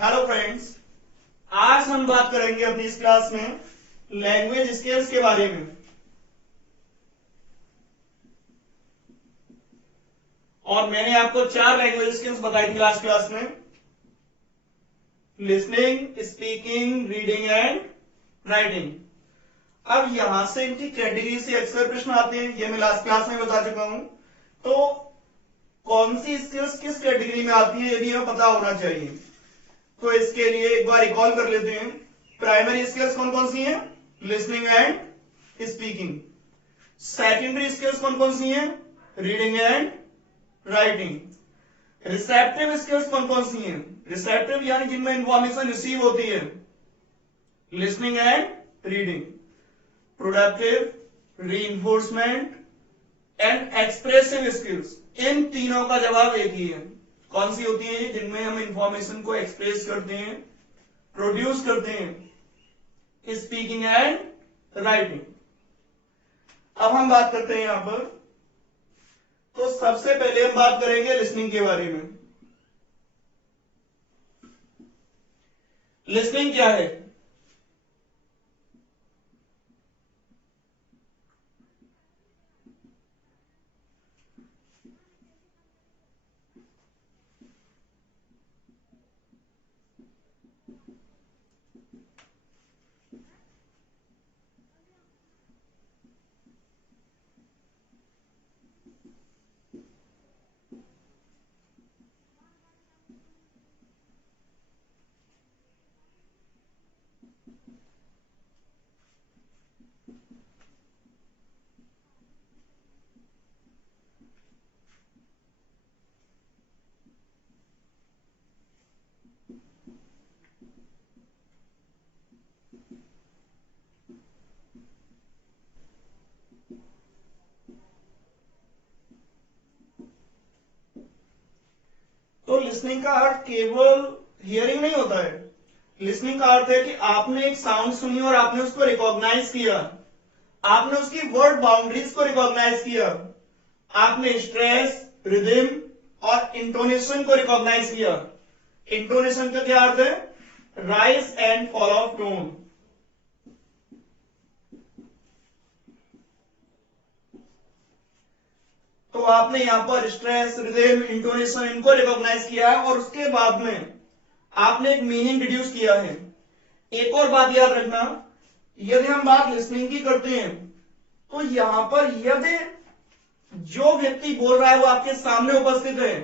Hello friends, आज हम बात करेंगे अपनी इस क्लास में लैंग्वेज स्किल्स के बारे में। और मैंने आपको 4 लैंग्वेज स्किल्स बताई थी लास्ट क्लास में: listening, speaking, reading and writing. अब यहां से इनकी कैटेगरी से अक्सर प्रश्न आते हैं, ये मैं लास्ट क्लास में बता चुका हूं। तो कौन सी स्किल्स किस कैटेगरी में आती है ये भी हमें पता होना चाहिए। तो इसके लिए एक बार रिकॉल कर लेते हैं। प्राइमरी स्किल्स कौन कौन सी हैं? Listening and speaking. Secondary skills कौन कौन सी हैं? Reading and writing. Receptive skills कौन कौन सी हैं? रिसेप्टिव यानी जिनमें इंफॉर्मेशन रिसीव होती है, listening and reading. Productive, reinforcement and expressive skills, इन तीनों का जवाब एक ही है। कौन सी होती है? जिनमें हम इंफॉर्मेशन को एक्सप्रेस करते हैं, प्रोड्यूस करते हैं, स्पीकिंग एंड राइटिंग। अब हम बात करते हैं यहां पर। तो सबसे पहले हम बात करेंगे लिसनिंग के बारे में। लिसनिंग क्या है? तो लिसनिंग का अर्थ केवल हियरिंग नहीं होता है। लिसनिंग का अर्थ है कि आपने एक साउंड सुनी और आपने उसको रिकॉग्नाइज किया, आपने उसकी वर्ड बाउंड्रीज को रिकॉग्नाइज किया, आपने स्ट्रेस, रिदम और इंटोनेशन को रिकॉग्नाइज किया। इंटोनेशन का क्या अर्थ है? Rise and fall of tone. तो आपने यहां पर स्ट्रेस, रिदम, इंटोनेशन इनको रिकॉग्नाइज किया है और उसके बाद में आपने एक मीनिंग डिड्यूस किया है। एक और बात याद रखना, यदि हम बात लिसनिंग की करते हैं तो यहां पर यदि जो व्यक्ति बोल रहा है वो आपके सामने उपस्थित है,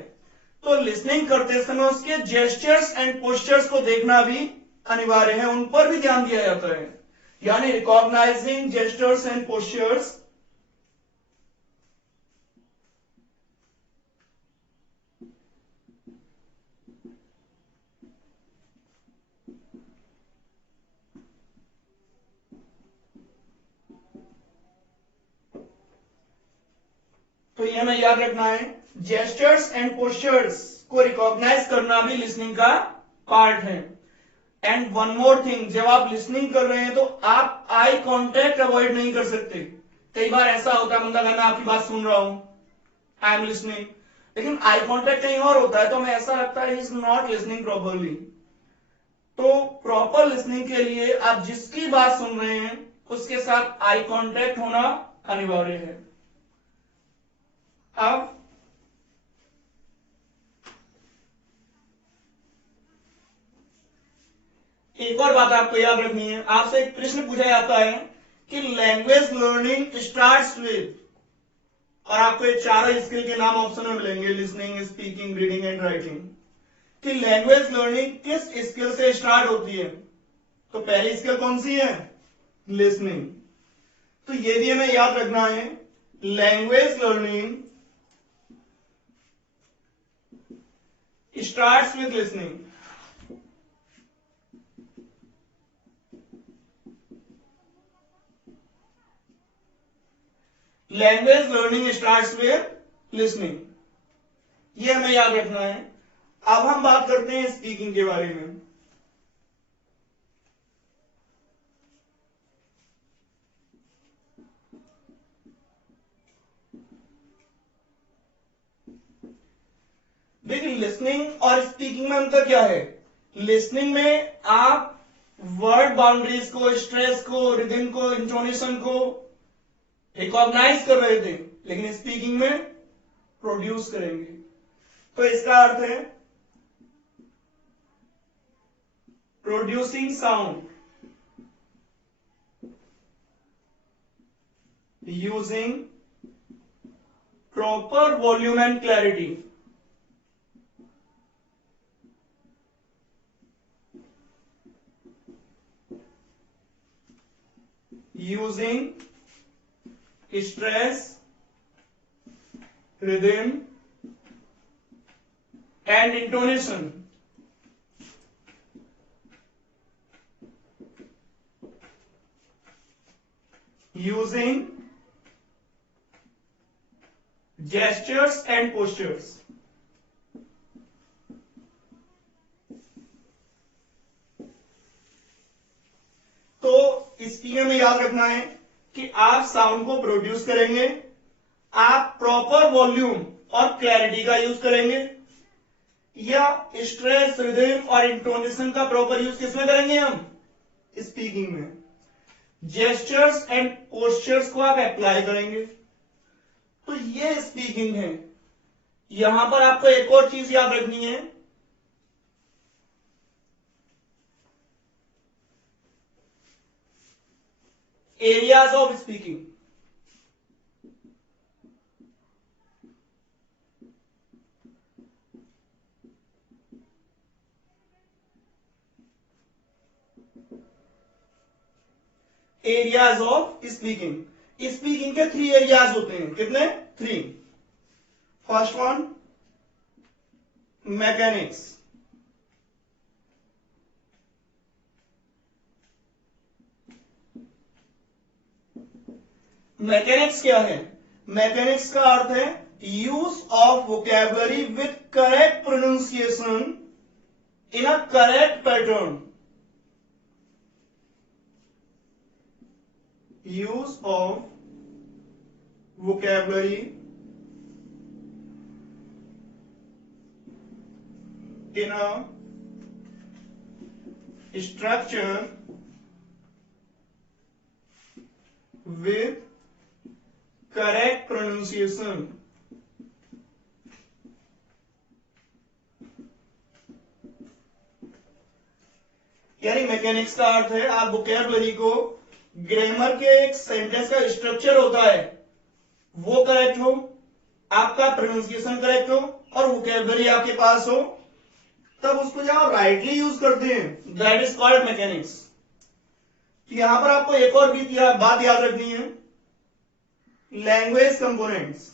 तो लिसनिंग करते समय उसके जेस्चर्स एंड पोस्चर्स को देखना भी अनिवार्य है, उन पर भी ध्यान दिया जाता है। यानी रिकॉग्नाइजिंग जेस्चर्स एंड पोस्चर्स। तो ये हमें याद रखना है, जेस्चर्स एंड पोस्चर्स को रिकॉग्नाइज करना भी लिसनिंग का पार्ट है। एंड वन मोर थिंग, जब आप लिसनिंग कर रहे हैं तो आप आई कांटेक्ट अवॉइड नहीं कर सकते। कई बार ऐसा होता है, बंदा कहना मैं आपकी बात सुन रहा हूं, आई एम लिसनिंग, लेकिन आई कांटेक्ट कहीं और होता है, तो हमें ऐसा लगता है इज नॉट लिसनिंग प्रॉपरली। तो प्रॉपर लिसनिंग के लिए आप जिसकी बात सुन रहे हैं उसके साथ आई कांटेक्ट होना अनिवार्य है। अब एक और बात आपको याद रखनी है, आपसे एक प्रश्न पूछा जाता है कि लैंग्वेज लर्निंग स्टार्ट्स विद, और आपको ये चारों स्किल के नाम ऑप्शन में मिलेंगे, listening, speaking, reading and writing, कि लैंग्वेज लर्निंग किस स्किल से स्टार्ट होती है। तो पहली स्किल कौन सी है? लिसनिंग। तो ये भी हमें याद रखना है, language learning starts with listening. Language learning starts with listening, ये हमें याद रखना है। अब हम बात करते हैं स्पीकिंग के बारे में। देखिए, लिसनिंग और स्पीकिंग में अंतर क्या है? लिसनिंग में आप वर्ड बाउंड्रीज को, स्ट्रेस को, रिदम को, इंटोनेशन को रिकॉग्नाइज कर रहे थे, लेकिन स्पीकिंग में प्रोड्यूस करेंगे। तो इसका अर्थ है producing sound using proper volume and clarity, using stress, rhythm and intonation, using gestures and postures। तो इसलिए में याद रखना है कि आप साउंड को प्रोड्यूस करेंगे, आप प्रॉपर वॉल्यूम और क्लैरिटी का यूज करेंगे, या स्ट्रेस, रिदम और इंटोनेशन का प्रॉपर यूज किसमें करेंगे हम? स्पीकिंग में। जेस्चर्स एंड पोस्चर्स को आप अप्लाई करेंगे। तो ये स्पीकिंग है। यहां पर आपको एक और चीज याद रखनी है, areas of speaking. Areas of speaking. Speaking के 3 एरियाज होते हैं। कितने? 3। फर्स्ट वन मैकेनिक्स, मैकेनिक्स क्या है? मैकेनिक्स का अर्थ है use of vocabulary with correct pronunciation in a correct pattern. Use of vocabulary in a structure with correct pronunciation। यानी mechanics का अर्थ है आप वोकैबुलरी को, ग्रामर के एक सेंटेंस का स्ट्रक्चर होता है वो करेक्ट हो, आपका प्रोनाउंसिएशन करेक्ट हो और वोकैबुलरी आपके पास हो, तब उसको जब आप राइटली यूज करते हैं, दैट इज कॉल्ड मैकेनिक्स। तो यहां पर आपको एक और भी बात याद रखनी है, लैंग्वेज कंपोनेंट्स।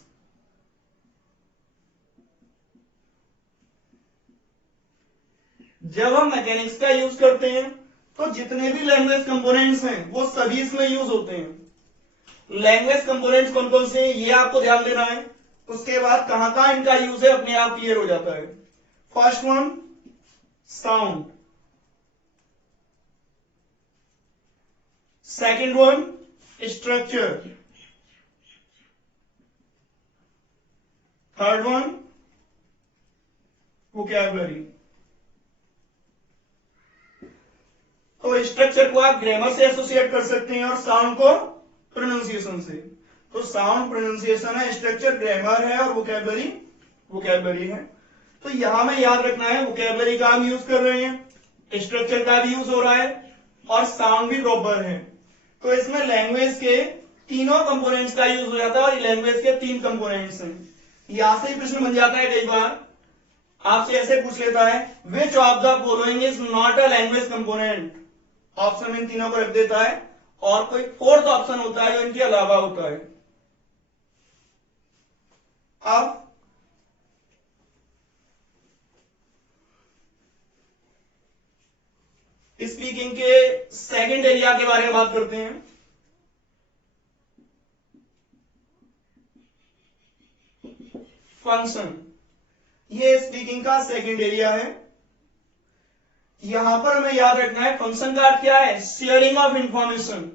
जब हम मैकेनिक्स का यूज करते हैं तो जितने भी लैंग्वेज कंपोनेंट्स हैं वो सभी इसमें यूज होते हैं। लैंग्वेज कंपोनेंट्स कौन कौन से हैं ये आपको ध्यान देना है, उसके बाद कहां कहां इनका यूज है अपने आप क्लियर हो जाता है। First one sound, second one structure, third one vocabulary. तो स्ट्रक्चर को आप ग्रामर से एसोसिएट कर सकते हैं और साउंड को प्रोनाउंसिएशन से। तो साउंड प्रोनाउंसिएशन है, स्ट्रक्चर ग्रामर है और वोकैबुलरी वोकैबुलरी है। तो यहां में याद रखना है वोकैबुलरी का हम यूज कर रहे हैं, स्ट्रक्चर का भी यूज हो रहा है और साउंड भी प्रॉपर है। तो इसमें लैंग्वेज के तीनों कंपोनेंट्स का यूज हो जाता है और लैंग्वेज के 3 कंपोनेंट्स हैं। यहां से ही प्रश्न बन जाता है, कई बार आपसे ऐसे पूछ लेता है which of the following is not a language component. Option में इन तीनों को रख देता है और कोई फोर्थ ऑप्शन होता है जो इनके अलावा होता है। अब स्पीकिंग के सेकंड एरिया के बारे में बात करते हैं। फंक्शन, ये स्पीकिंग का सेकंड एरिया है। यहां पर हमें याद रखना है फंक्शन का अर्थ क्या है? शेयरिंग ऑफ इंफॉर्मेशन,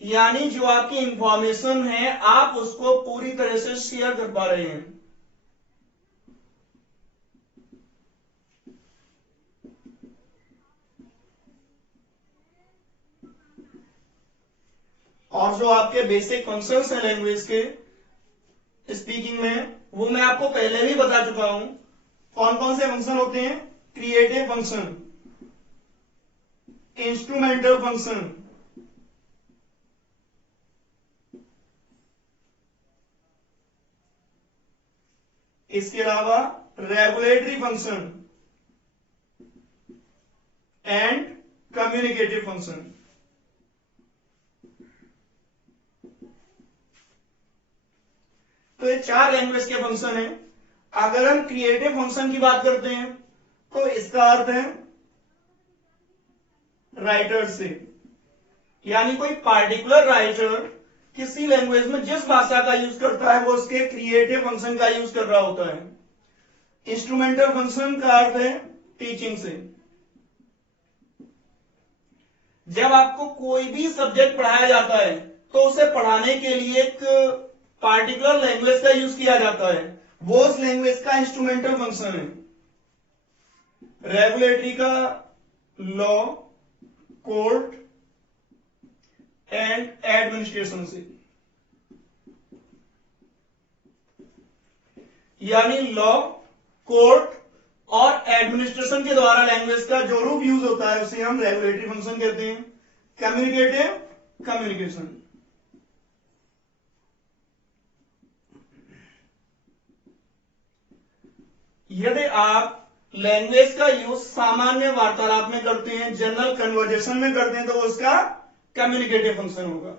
यानी जो आपकी इंफॉर्मेशन है आप उसको पूरी तरह से शेयर कर पा रहे हैं। और जो आपके बेसिक फंक्शंस हैं लैंग्वेज के स्पीकिंग में, वो मैं आपको पहले भी बता चुका हूं। कौन कौन से फंक्शन होते हैं? क्रिएटिव फंक्शन, इंस्ट्रूमेंटल फंक्शन, इसके अलावा regulatory function and communicative function. तो ये 4 लैंग्वेज के फंक्शन हैं। अगर हम क्रिएटिव फंक्शन की बात करते हैं तो इसका अर्थ है राइटर से, यानी कोई पार्टिकुलर राइटर किसी लैंग्वेज में जिस भाषा का यूज करता है वो उसके क्रिएटिव फंक्शन का यूज कर रहा होता है। इंस्ट्रूमेंटल फंक्शन का अर्थ है टीचिंग से। जब आपको कोई भी सब्जेक्ट पढ़ाया जाता है तो उसे पढ़ाने के लिए एक पार्टिकुलर लैंग्वेज का यूज किया जाता है, वो उस लैंग्वेज का इंस्ट्रूमेंटल फंक्शन है। रेगुलेटरी का लॉ, कोर्ट एंड एडमिनिस्ट्रेशन से, यानी लॉ, कोर्ट और एडमिनिस्ट्रेशन के द्वारा लैंग्वेज का जो रूप यूज होता है उसे हम रेगुलेटरी फंक्शन कहते हैं। Communicative, communication. यदि आप लैंग्वेज का यूज सामान्य वार्तालाप में करते हैं, जनरल कन्वर्जेशन में करते हैं, तो वो उसका कम्युनिकेटिव फंक्शन होगा।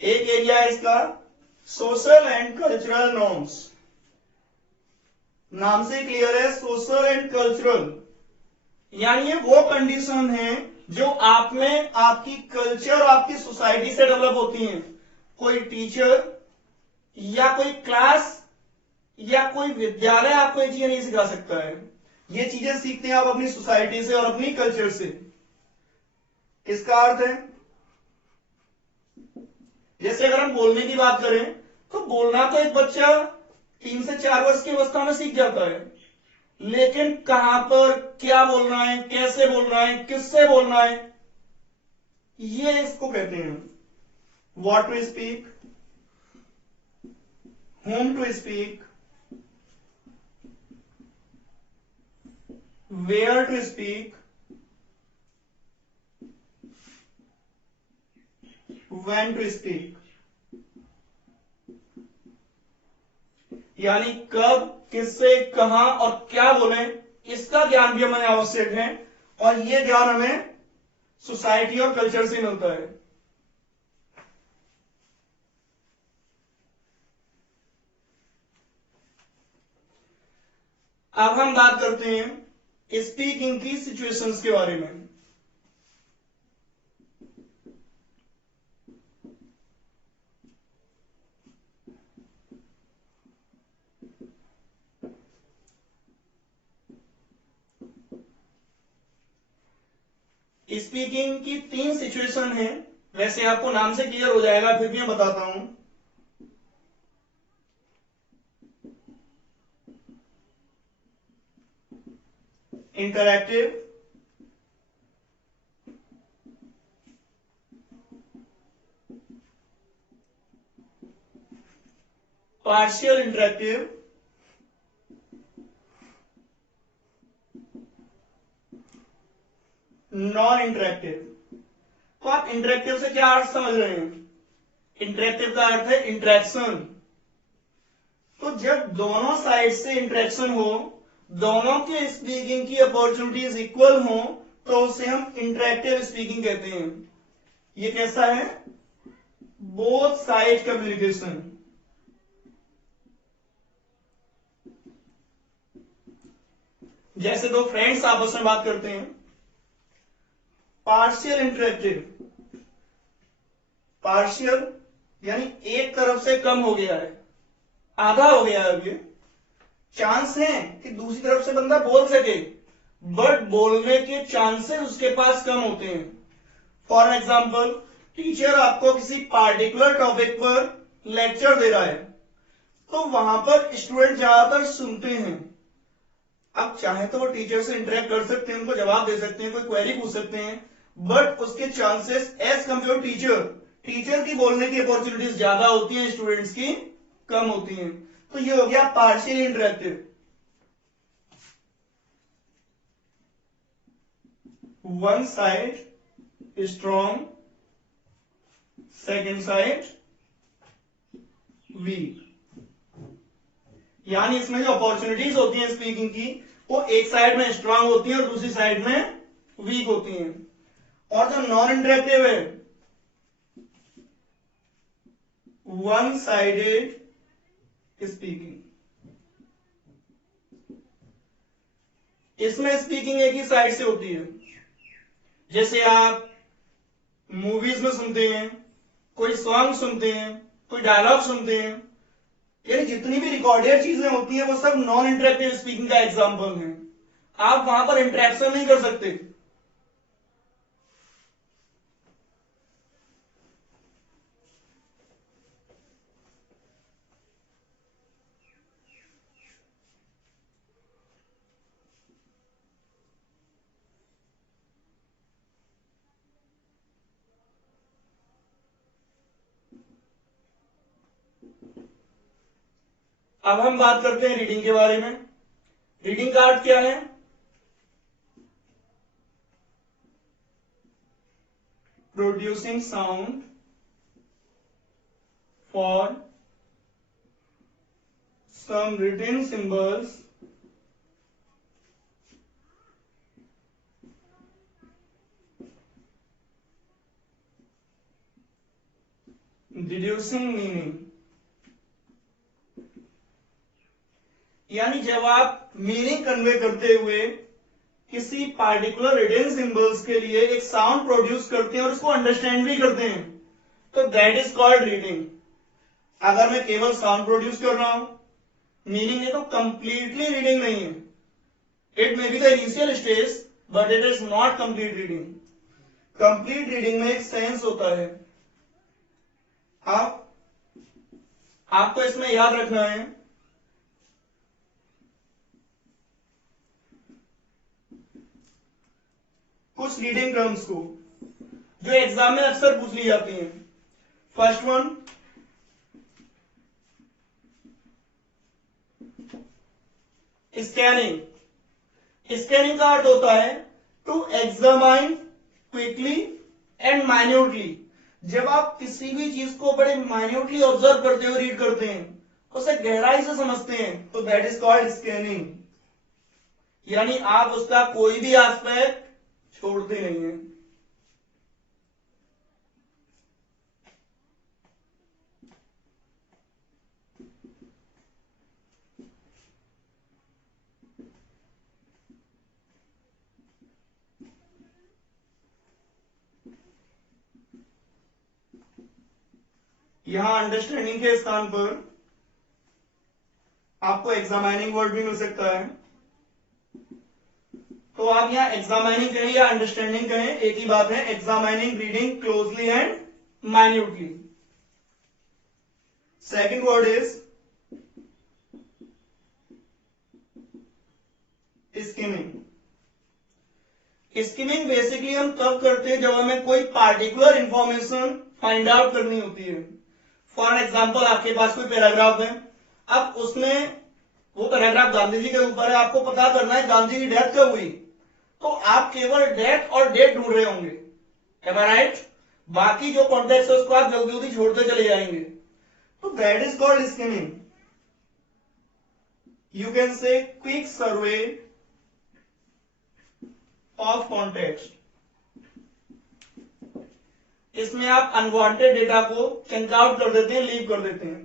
एक एरिया है इसका सोशल एंड कल्चरल नॉर्म्स। नाम से क्लियर है, सोशल एंड कल्चरल, यानी ये वो कंडीशन है जो आप में आपकी कल्चर और आपकी सोसाइटी से डेवलप होती हैं। कोई टीचर या कोई क्लास या कोई विद्यालय आपको ये चीजें नहीं सिखा सकता है। ये चीजें सीखते हैं आप अपनी सोसाइटी से और अपनी कल्चर से। इसका अर्थ है, जैसे अगर हम बोलने की बात करें तो बोलना तो एक बच्चा 3 से 4 वर्ष की अवस्था में सीख जाता है, लेकिन कहां पर क्या बोलना है, कैसे बोलना है, किससे बोलना है, ये इसको कहते हैं what to speak, whom to speak, where to speak, when to speak, यानी कब, किससे, कहां और क्या बोले, इसका ज्ञान भी हमें आवश्यक है। और यह ज्ञान हमें सोसाइटी और कल्चर से मिलता है। अब हम बात करते हैं स्पीकिंग की सिचुएशंस के बारे में। स्पीकिंग की 3 सिचुएशन है। वैसे आपको नाम से क्लियर हो जाएगा, फिर भी मैं बताता हूं। Interactive, partial interactive, non interactive. तो आप इंटरैक्टिव से क्या अर्थ समझ रहे हैं? इंटरैक्टिव का अर्थ है इंटरेक्शन। तो जब दोनों साइड से इंटरेक्शन हो, दोनों के स्पीकिंग की अपॉर्चुनिटीज इक्वल हो, तो उसे हम इंटरैक्टिव स्पीकिंग कहते हैं। ये कैसा है? Both side communication. जैसे दो फ्रेंड्स आपस में बात करते हैं। पार्शियल इंटरैक्टिव, पार्शियल यानी एक तरफ से कम हो गया है, आधा हो गया है। अब ये चांस है कि दूसरी तरफ से बंदा बोल सके, बट बोलने के चांसेस उसके पास कम होते हैं। फॉर एग्जाम्पल, टीचर आपको किसी पार्टिकुलर टॉपिक पर लेक्चर दे रहा है, तो वहां पर स्टूडेंट ज्यादातर सुनते हैं। आप चाहे तो वो टीचर से इंटरेक्ट कर सकते हैं, उनको जवाब दे सकते हैं, कोई क्वेरी पूछ सकते हैं, बट उसके chances as compare teacher, teacher की बोलने की अपॉर्चुनिटीज ज्यादा होती हैं, स्टूडेंट्स की कम होती हैं। तो ये हो गया partial interactive. One side strong, second side weak. यानी इसमें जो अपॉर्चुनिटीज होती हैं स्पीकिंग की, वो एक साइड में स्ट्रांग होती हैं और दूसरी साइड में वीक होती हैं। और जो नॉन इंटरेक्टिव है, वन साइडेड स्पीकिंग, इसमें स्पीकिंग एक ही साइड से होती है। जैसे आप मूवीज में सुनते हैं, कोई सॉन्ग सुनते हैं, कोई डायलॉग सुनते हैं, यानी जितनी भी रिकॉर्डेड चीजें होती हैं वो सब नॉन इंटरेक्टिव स्पीकिंग का एग्जाम्पल है। आप वहां पर इंटरेक्शन नहीं कर सकते। अब हम बात करते हैं रीडिंग के बारे में। रीडिंग का अर्थ क्या है? Producing sound for some written symbols deducing meaning। यानी जब आप मीनिंग कन्वे करते हुए किसी पार्टिकुलर रिटन सिंबल्स के लिए एक साउंड प्रोड्यूस करते हैं और उसको अंडरस्टैंड भी करते हैं, तो दैट इज कॉल्ड रीडिंग। अगर मैं केवल साउंड प्रोड्यूस कर रहा हूं, मीनिंग है, तो कंप्लीटली रीडिंग नहीं है। It may be the initial stage but it is not complete reading. Complete reading में एक सेंस होता है। आप आपको इसमें याद रखना है, कुछ रीडिंग टर्म्स को जो एग्जाम में अक्सर पूछ ली जाती हैं। First one, scanning. स्कैनिंग का अर्थ होता है to examine quickly and minutely. जब आप किसी भी चीज को बड़े माइन्यूटली ऑब्जर्व करते हुए रीड करते हैं, उसे गहराई से समझते हैं, तो दैट इज कॉल्ड स्कैनिंग। यानी आप उसका कोई भी एस्पेक्ट छोड़ते नहीं है। यहां अंडरस्टैंडिंग के स्थान पर आपको एग्जामाइनिंग वर्ड भी मिल सकता है, तो आप यहां एग्जामाइनिंग कहें या अंडरस्टैंडिंग कहें, एक ही बात है। Examining reading closely and minutely. Second word is skimming. Skimming basically हम तब करते हैं जब हमें कोई पार्टिकुलर इंफॉर्मेशन फाइंड आउट करनी होती है। फॉर एग्जाम्पल, आपके पास कोई पैराग्राफ है, अब उसमें वो पैराग्राफ गांधी जी के ऊपर है, आपको पता करना है गांधी की डेथ कब हुई, तो आप केवल डेथ और डेट ढूंढ रहे होंगे, एम आई राइट? बाकी जो कॉन्टेक्स्ट है उसको आप जल्दी जल्दी छोड़ते चले जाएंगे, तो that is called skimming. You can say quick survey of context. इसमें आप अनवांटेड डेटा को चंक आउट कर देते हैं, लीव कर देते हैं।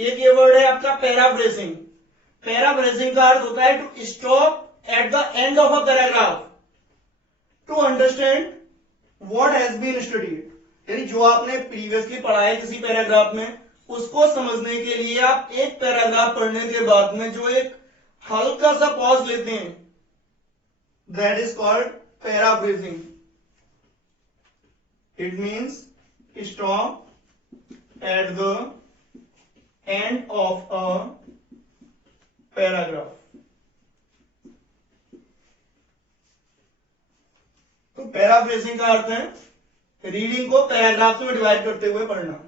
एक ये वर्ड है आपका पैराफ्रेजिंग। पैराफ्रेजिंग का अर्थ होता है to stop at the end of a paragraph to understand what has been studied, यानी जो आपने प्रीवियसली पढ़ा है किसी पैराग्राफ में उसको समझने के लिए आप एक पैराग्राफ पढ़ने के बाद में जो एक हल्का सा पॉज लेते हैं, that is called paraphrasing. It means stop at the end of a paragraph. तो पैराफ्रेजिंग का अर्थ है रीडिंग को पैराग्राफ में डिवाइड करते हुए पढ़ना।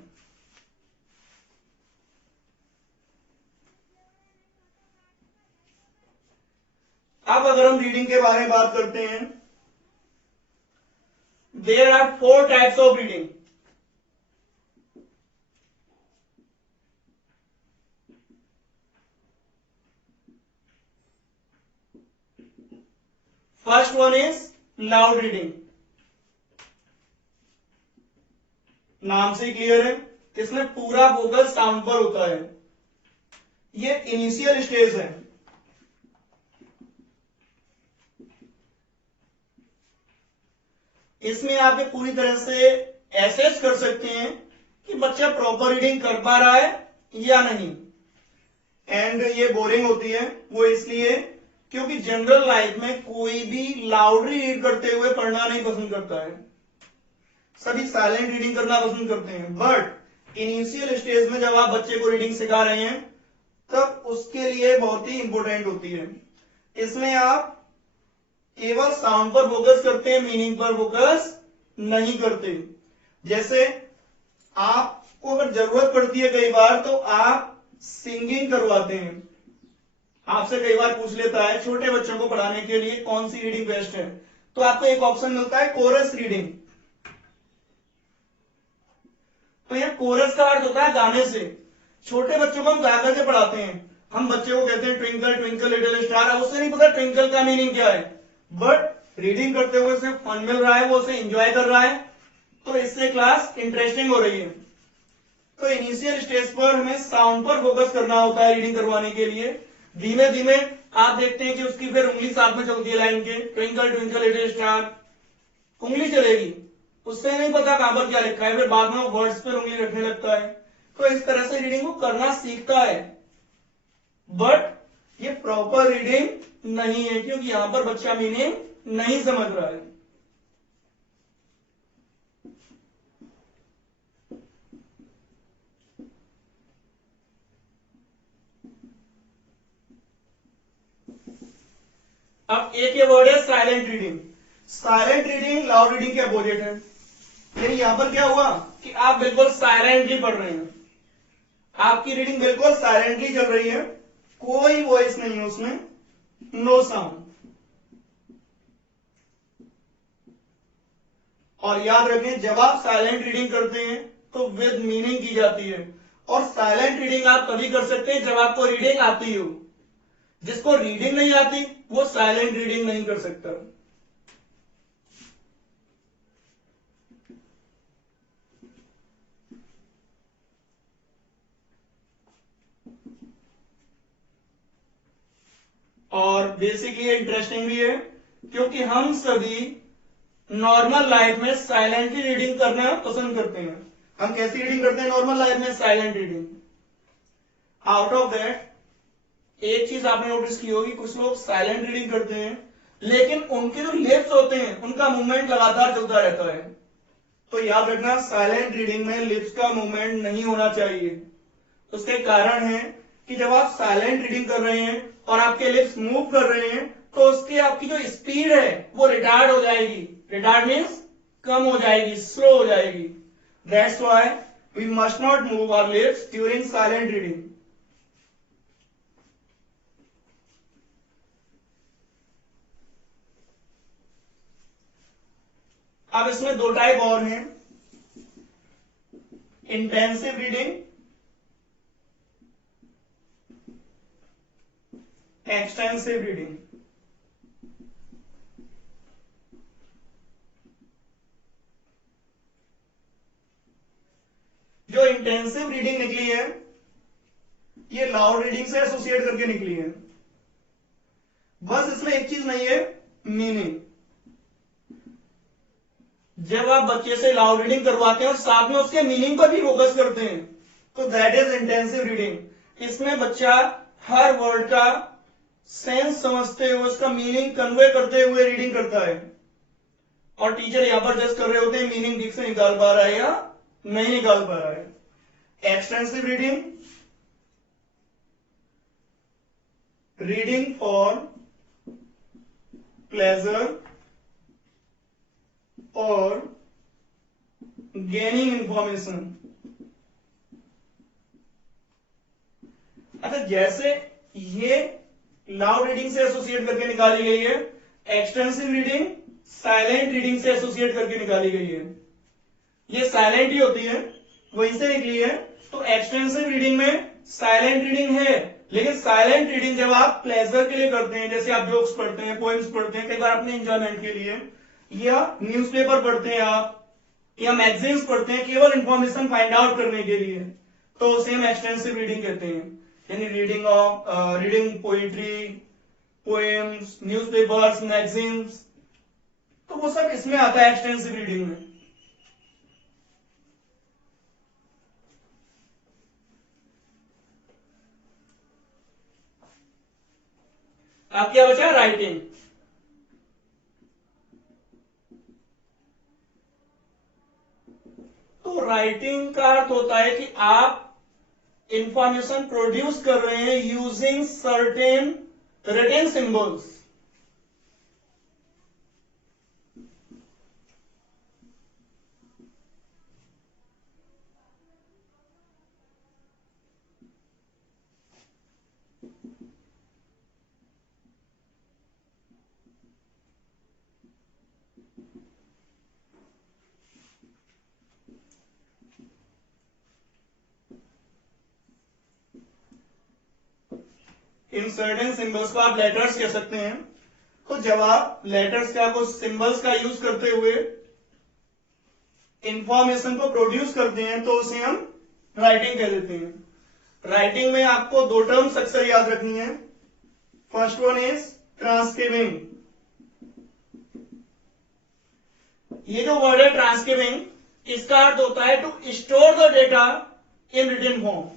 अब अगर हम रीडिंग के बारे में बात करते हैं, there are 4 types of reading. First one is loud reading. नाम से क्लियर है, इसमें पूरा फोकस साउंड पर होता है। ये इनिशियल स्टेज है। इसमें आप ये पूरी तरह से एसेस कर सकते हैं कि बच्चा प्रॉपर रीडिंग कर पा रहा है या नहीं। एंड ये बोरिंग होती है, वो इसलिए क्योंकि जनरल लाइफ में कोई भी लाउडली रीड करते हुए पढ़ना नहीं पसंद करता है, सभी साइलेंट रीडिंग करना पसंद करते हैं। बट इनिशियल स्टेज में जब आप बच्चे को रीडिंग सिखा रहे हैं तब उसके लिए बहुत ही इंपॉर्टेंट होती है। इसमें आप केवल साउंड पर फोकस करते हैं, मीनिंग पर फोकस नहीं करते। जैसे आपको अगर जरूरत पड़ती है कई बार तो आप सिंगिंग करवाते हैं। आपसे कई बार पूछ लेता है छोटे बच्चों को पढ़ाने के लिए कौन सी रीडिंग बेस्ट है, तो आपको एक ऑप्शन मिलता है कोरस रीडिंग। तो यह कोरस का अर्थ होता है गाने से। छोटे बच्चों को हम गा करके पढ़ाते हैं। हम बच्चे को कहते हैं ट्विंकल ट्विंकल लिटिल स्टार, अब उसे नहीं पता ट्विंकल का मीनिंग क्या है, बट रीडिंग करते हुए उसे फन मिल रहा है, वो उसे एंजॉय कर रहा है, तो इससे क्लास इंटरेस्टिंग हो रही है। तो इनिशियल स्टेज पर हमें साउंड पर फोकस करना होता है रीडिंग करवाने के लिए। धीमे धीमे आप देखते हैं कि उसकी फिर उंगली साथ में चलती है लाइन के, ट्विंकल ट्विंकल लिटिल स्टार उंगली चलेगी, उससे नहीं पता कहां पर क्या लिखा है, फिर बाद में वो वर्ड्स पर उंगली रखने लगता है। तो इस तरह से रीडिंग को करना सीखता है, बट ये प्रॉपर रीडिंग नहीं है क्योंकि यहां पर बच्चा मीनिंग नहीं समझ रहा है। अब एक ये वर्ड है silent reading. Silent reading loud reading के अपोजिट है। यानी यहां पर क्या हुआ कि आप बिल्कुल साइलेंटली पढ़ रहे हैं, आपकी रीडिंग बिल्कुल साइलेंटली चल रही है, कोई वॉइस नहीं है उसमें, नो साउंड। और याद रखें जब आप साइलेंट रीडिंग करते हैं तो विद मीनिंग की जाती है, और साइलेंट रीडिंग आप तभी कर सकते हैं जब आपको रीडिंग आती हो। जिसको रीडिंग नहीं आती वो साइलेंट रीडिंग नहीं कर सकता। और बेसिकली इंटरेस्टिंग भी है क्योंकि हम सभी नॉर्मल लाइफ में साइलेंटली रीडिंग करना पसंद करते हैं। हम कैसी रीडिंग करते हैं नॉर्मल लाइफ में? Silent reading. Out of that एक चीज आपने नोटिस की होगी, कुछ लोग साइलेंट रीडिंग करते हैं लेकिन उनके जो लिप्स होते हैं उनका मूवमेंट लगातार चलता रहता है। तो याद रखना साइलेंट रीडिंग में लिप्स का मूवमेंट नहीं होना चाहिए। उसके कारण है कि जब आप साइलेंट रीडिंग कर रहे हैं और आपके लिप्स मूव कर रहे हैं तो उसकी आपकी जो स्पीड है वो रिटार्ड हो जाएगी। रिटार्ड मीन्स कम हो जाएगी, स्लो हो जाएगी। That's why we must not move our lips during silent reading. अब इसमें 2 टाइप और हैं, इंटेंसिव रीडिंग, एक्सटेंसिव रीडिंग। जो इंटेंसिव रीडिंग निकली है ये लाउड रीडिंग से एसोसिएट करके निकली है। बस इसमें एक चीज नहीं है, मीनिंग। जब आप बच्चे से लाउड रीडिंग करवाते हैं और साथ में उसके मीनिंग पर भी फोकस करते हैं, तो दैट इज इंटेंसिव रीडिंग। इसमें बच्चा हर वर्ड का सेंस समझते हुए, उसका मीनिंग कन्वे करते हुए रीडिंग करता है, और टीचर यहां पर जज कर रहे होते हैं मीनिंग ठीक से निकाल पा रहा है या नहीं निकाल पा रहा है। Extensive reading, reading for pleasure और गेनिंग इंफॉर्मेशन। अच्छा, जैसे ये लाउड रीडिंग से एसोसिएट करके निकाली गई है, एक्सटेंसिव रीडिंग साइलेंट रीडिंग से एसोसिएट करके निकाली गई है। ये साइलेंट ही होती है, वहीं से निकली है। तो एक्सटेंसिव रीडिंग में साइलेंट रीडिंग है, लेकिन साइलेंट रीडिंग जब आप प्लेजर के लिए करते हैं, जैसे आप जोक्स पढ़ते हैं, पोएम्स पढ़ते हैं, कई बार अपने एंजॉयमेंट के लिए, या न्यूज़पेपर पढ़ते हैं आप, या मैगजीन्स पढ़ते हैं केवल इंफॉर्मेशन फाइंड आउट करने के लिए, तो उसे हम एक्सटेंसिव रीडिंग कहते हैं। यानी reading poetry, poems, newspapers, magazines, तो वो सब इसमें आता है एक्सटेंसिव रीडिंग में। अब क्या बचा? राइटिंग। तो राइटिंग का अर्थ होता है कि आप इंफॉर्मेशन प्रोड्यूस कर रहे हैं यूजिंग सर्टेन रिटन सिंबल्स। इन सर्टेन सिंबल्स को आप लेटर्स कह सकते हैं। तो जब आप लेटर्स का, कुछ सिंबल्स का यूज करते हुए इंफॉर्मेशन को प्रोड्यूस करते हैं, तो उसे हम राइटिंग कह देते हैं। राइटिंग में आपको दो टर्म्स अक्सर याद रखनी है। First one is transcribing. ये जो वर्ड है ट्रांसक्रिबिंग, इसका अर्थ होता है to store the data in written form.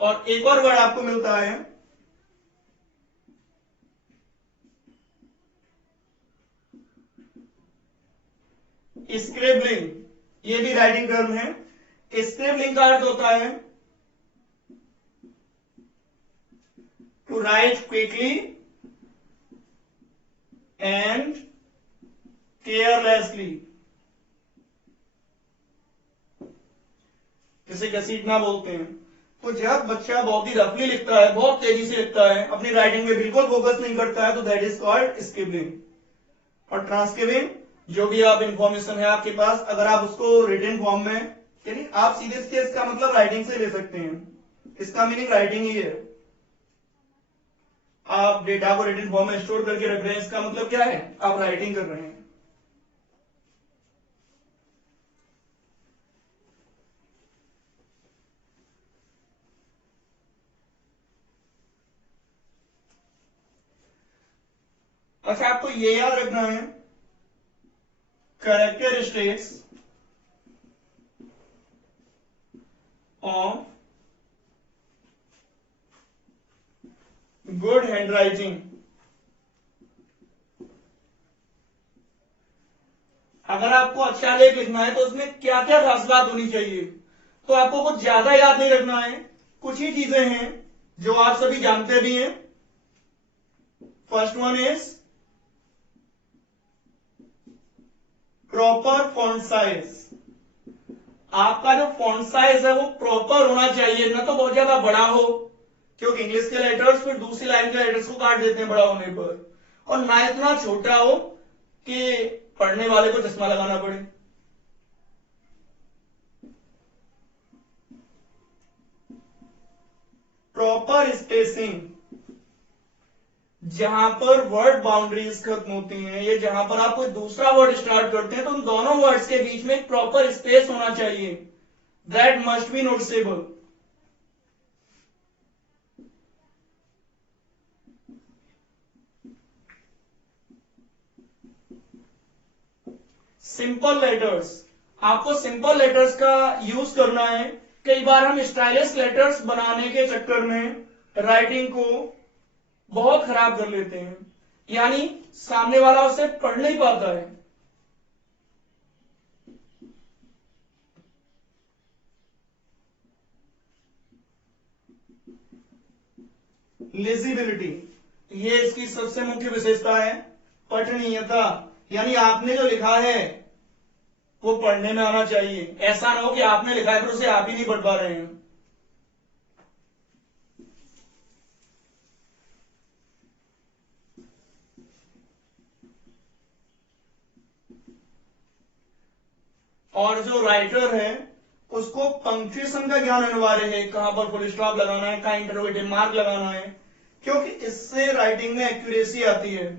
और एक और वर्ड आपको मिलता है स्क्रिबलिंग। ये भी राइटिंग टर्म है। स्क्रिबलिंग का अर्थ होता है to write quickly and carelessly. जिसे घसीटना बोलते हैं। तो जब बच्चा बहुत ही रफली लिखता है, बहुत तेजी से लिखता है, अपनी राइटिंग में बिल्कुल फोकस नहीं करता है, तो दैट इज कॉल्ड स्क्रिबलिंग। और ट्रांसक्रिबिंग, जो भी आप इंफॉर्मेशन है आपके पास, अगर आप उसको रिटन फॉर्म में, यानी आप सीधे सीधे इसका मतलब राइटिंग से ले सकते हैं। इसका मीनिंग राइटिंग ही है। आप डेटा को रिटन फॉर्म में स्टोर करके रख रहे हैं, इसका मतलब क्या है? आप राइटिंग कर रहे हैं। अच्छा, आपको ये याद रखना है, कैरेक्टरिस्टिक्स ऑफ गुड हैंडराइटिंग। अगर आपको अच्छा लेख लिखना है, तो उसमें क्या क्या खास बात होनी चाहिए? तो आपको कुछ ज्यादा याद नहीं रखना है, कुछ ही चीजें हैं जो आप सभी जानते भी हैं। First one is proper font size. आपका जो फॉन्ट साइज है वो प्रॉपर होना चाहिए, ना तो बहुत ज्यादा बड़ा हो, क्योंकि इंग्लिश के लेटर्स फिर दूसरी लाइन के लेटर्स को काट देते हैं बड़ा होने पर, और ना इतना छोटा हो कि पढ़ने वाले को चश्मा लगाना पड़े। प्रॉपर स्पेसिंग, जहां पर वर्ड बाउंड्रीज खत्म होती हैं, या जहां पर आप कोई दूसरा वर्ड स्टार्ट करते हैं, तो उन दोनों वर्ड्स के बीच में एक प्रॉपर स्पेस होना चाहिए. That must be noticeable. Simple letters. आपको सिंपल लेटर्स का यूज करना है. कई बार हम स्टाइलिश लेटर्स बनाने के चक्कर में राइटिंग को बहुत खराब कर लेते हैं, यानी सामने वाला उसे पढ़ नहीं पाता है. लेजिबिलिटी, ये इसकी सबसे मुख्य विशेषता है. पठनीयता, यानी आपने जो लिखा है वो पढ़ने में आना चाहिए. ऐसा ना हो कि आपने लिखा है पर उसे आप ही नहीं पढ़ पा रहे हैं. और जो राइटर है उसको पंक्चुएशन का ज्ञान अनिवार्य है. कहां पर फुल स्टॉप लगाना है, कहां इंटरोगेटिव मार्क लगाना है, क्योंकि इससे राइटिंग में एक्यूरेसी आती है.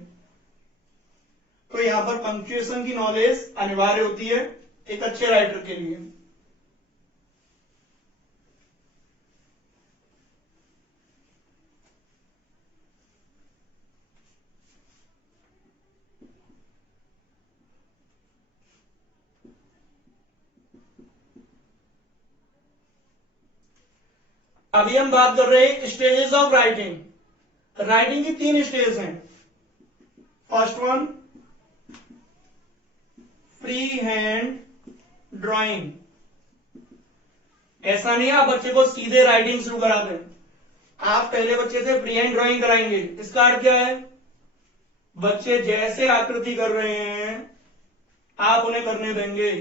तो यहां पर पंक्चुएशन की नॉलेज अनिवार्य होती है एक अच्छे राइटर के लिए. अभी हम बात कर रहे हैं स्टेजेस ऑफ राइटिंग. राइटिंग की 3 स्टेज हैं. First one, free hand drawing. ऐसा नहीं है आप बच्चे को सीधे राइटिंग शुरू करा दें. आप पहले बच्चे से फ्री हैंड ड्राइंग कराएंगे. इसका अर्थ क्या है? बच्चे जैसे आकृति कर रहे हैं आप उन्हें करने देंगे.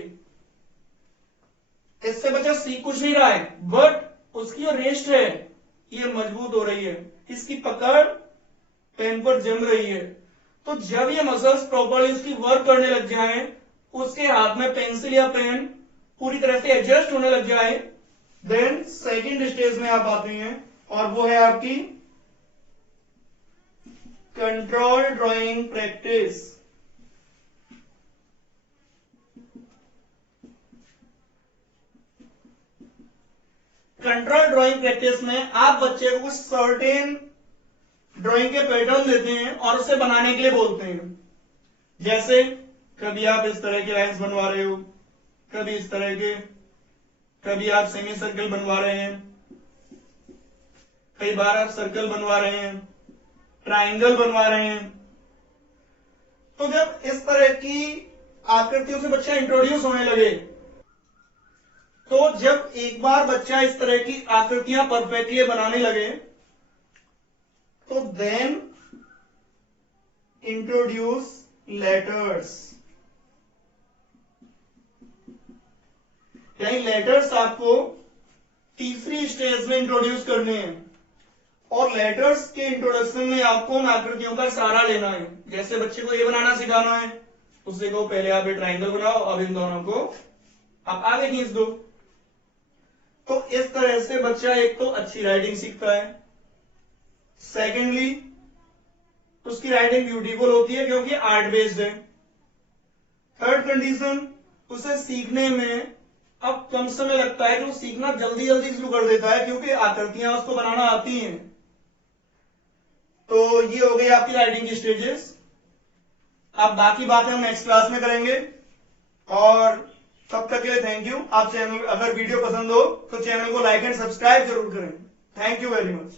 इससे बच्चा सीख कुछ नहीं रहा है, बट उसकी जो रेस्ट है ये मजबूत हो रही है, इसकी पकड़ पेन पर जम रही है. तो जब ये मसल्स प्रॉपर्ली उसकी वर्क करने लग जाएं, उसके हाथ में पेंसिल या पेन पूरी तरह से एडजस्ट होने लग जाए, देन सेकंड स्टेज में आप आते हैं और वो है आपकी control drawing practice. Control drawing practice में आप बच्चे को कुछ सर्टेन ड्राइंग के पैटर्न देते हैं और उसे बनाने के लिए बोलते हैं. जैसे कभी आप इस तरह के लाइंस बनवा रहे हो, कभी इस तरह के, कभी आप सेमी सर्कल बनवा रहे हैं, कई बार आप सर्कल बनवा रहे हैं, ट्राइंगल बनवा रहे हैं. तो जब इस तरह की आकृतियों से बच्चा इंट्रोड्यूस होने लगे, तो जब एक बार बच्चा इस तरह की आकृतियां परफेक्टली बनाने लगे, तो देन इंट्रोड्यूस लेटर्स. यानी लेटर्स आपको तीसरी स्टेज में इंट्रोड्यूस करने हैं. और लेटर्स के इंट्रोडक्शन में आपको उन आकृतियों का सहारा लेना है. जैसे बच्चे को ये बनाना सिखाना है, उससे को पहले आप ये ट्राइंगल बनाओ, अब इन दोनों को आप आगे खींच दो. तो इस तरह से बच्चा एक तो अच्छी राइटिंग सीखता है, सेकेंडली उसकी राइटिंग ब्यूटीफुल होती है क्योंकि आर्ट बेस्ड है. थर्ड कंडीशन, उसे सीखने में अब कम समय लगता है, तो सीखना जल्दी जल्दी शुरू कर देता है क्योंकि आकृतियां उसको बनाना आती हैं. तो ये हो गई आपकी राइटिंग की स्टेजेस. अब बाकी बातें हम नेक्स्ट क्लास में करेंगे, और तब तक के लिए थैंक यू. आप चैनल, अगर वीडियो पसंद हो तो चैनल को लाइक एंड सब्सक्राइब जरूर करें. Thank you very much.